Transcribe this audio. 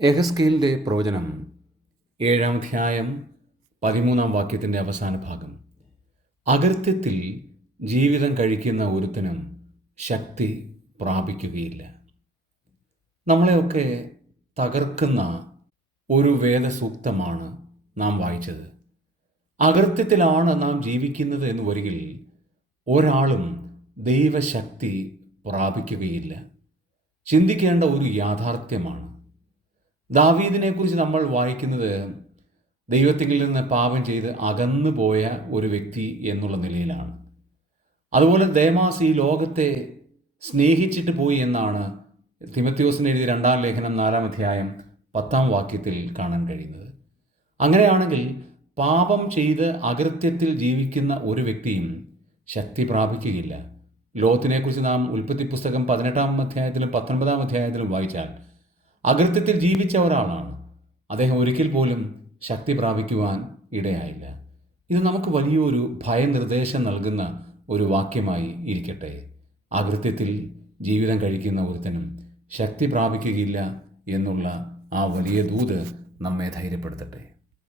എഹസ്കേലിന്റെ പ്രവചനം ഏഴാം അധ്യായം പതിമൂന്നാം വാക്യത്തിന്റെ അവസാന ഭാഗം. അകൃത്യത്തിൽ ജീവിതം കഴിക്കുന്ന ഒരുത്തനും ശക്തി പ്രാപിക്കുകയില്ല. നമ്മളെയൊക്കെ തകർക്കുന്ന ഒരു വേദസൂക്തമാണ് നാം വായിച്ചത്. അകൃത്യത്തിലാണ് നാം ജീവിക്കുന്നത് എന്ന് വരികിൽ ഒരാളും ദൈവശക്തി പ്രാപിക്കുകയില്ല. ചിന്തിക്കേണ്ട ഒരു യാഥാർത്ഥ്യമാണ്. ദാവീദിനെക്കുറിച്ച് നമ്മൾ വായിക്കുന്നത് ദൈവത്തിൽ നിന്ന് പാപം ചെയ്ത് അകന്നു പോയ ഒരു വ്യക്തി എന്നുള്ള നിലയിലാണ്. അതുപോലെ ദേമാസ് ഈ ലോകത്തെ സ്നേഹിച്ചിട്ട് പോയി എന്നാണ് തിമത്യോസിന് എഴുതിയ രണ്ടാം ലേഖനം നാലാം അധ്യായം പത്താം വാക്യത്തിൽ കാണാൻ കഴിയുന്നത്. അങ്ങനെയാണെങ്കിൽ പാപം ചെയ്ത് അകൃത്യത്തിൽ ജീവിക്കുന്ന ഒരു വ്യക്തിയും ശക്തി പ്രാപിക്കുകയില്ല. ലോകത്തിനെക്കുറിച്ച് നാം ഉൽപ്പത്തി പുസ്തകം പതിനെട്ടാം അധ്യായത്തിലും പത്തൊൻപതാം അധ്യായത്തിലും വായിച്ചാൽ അകൃത്യത്തിൽ ജീവിച്ച ഒരാളാണ്. അദ്ദേഹം ഒരിക്കൽ പോലും ശക്തി പ്രാപിക്കുവാൻ ഇടയായില്ല. ഇത് നമുക്ക് വലിയൊരു ഭയനിർദ്ദേശം നൽകുന്ന ഒരു വാക്യമായി ഇരിക്കട്ടെ. അകൃത്യത്തിൽ ജീവിതം കഴിക്കുന്ന ഒരുത്തനും ശക്തി പ്രാപിക്കുകയില്ല എന്നുള്ള ആ വലിയ ദൂത് നമ്മെ ധൈര്യപ്പെടുത്തട്ടെ.